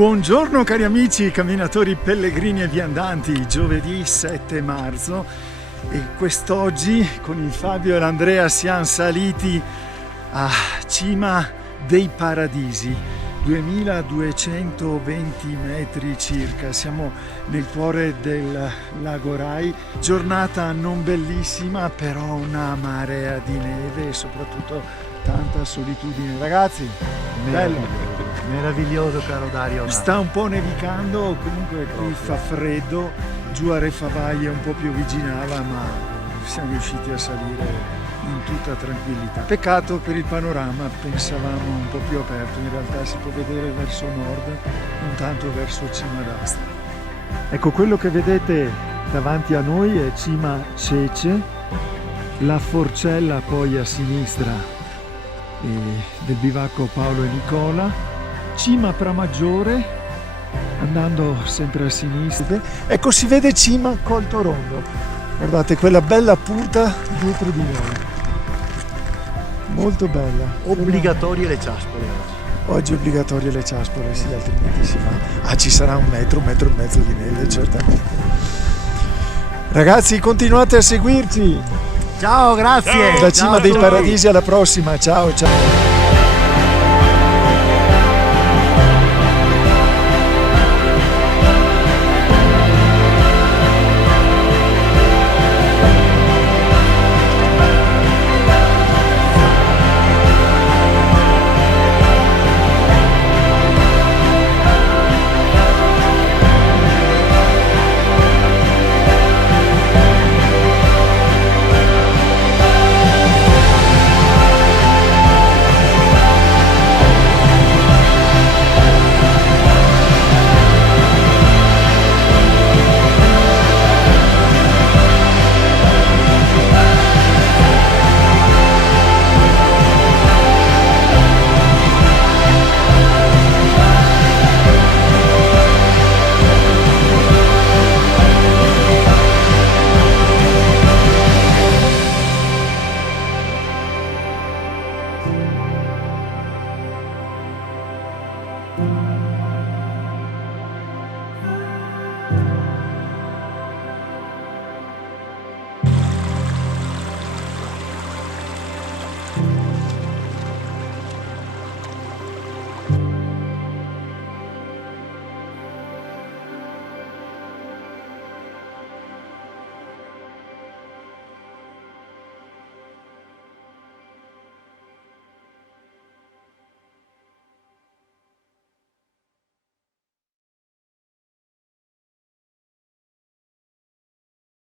Buongiorno cari amici, camminatori, pellegrini e viandanti, giovedì 7 marzo e quest'oggi con il Fabio e l'Andrea siamo saliti a Cima dei Paradisi, 2220 metri circa, siamo nel cuore del lago Rai, giornata non bellissima però una marea di neve e soprattutto tanta solitudine. Ragazzi, bello! Meraviglioso caro Dario. Sta un po' nevicando, comunque qui fa freddo, giù a Refavaille è un po' più viginava, ma siamo riusciti a salire in tutta tranquillità. Peccato per il panorama, pensavamo un po' più aperto, in realtà si può vedere verso nord, non tanto verso Cima d'Asta. Ecco, quello che vedete davanti a noi è Cima Cece, la Forcella poi a sinistra del bivacco Paolo e Nicola, Cima Pramaggiore andando sempre a sinistra. Ecco, si vede Cima Colto Rondo, guardate quella bella punta dietro di noi, molto bella. Obbligatorie le ciaspole oggi. Oggi obbligatorie le ciaspole, sì, altrimenti si fa. Ci sarà un metro e mezzo di neve, certamente. Ragazzi, continuate a seguirci. Ciao, grazie. Da Cima dei Paradisi, alla prossima. Ciao, ciao.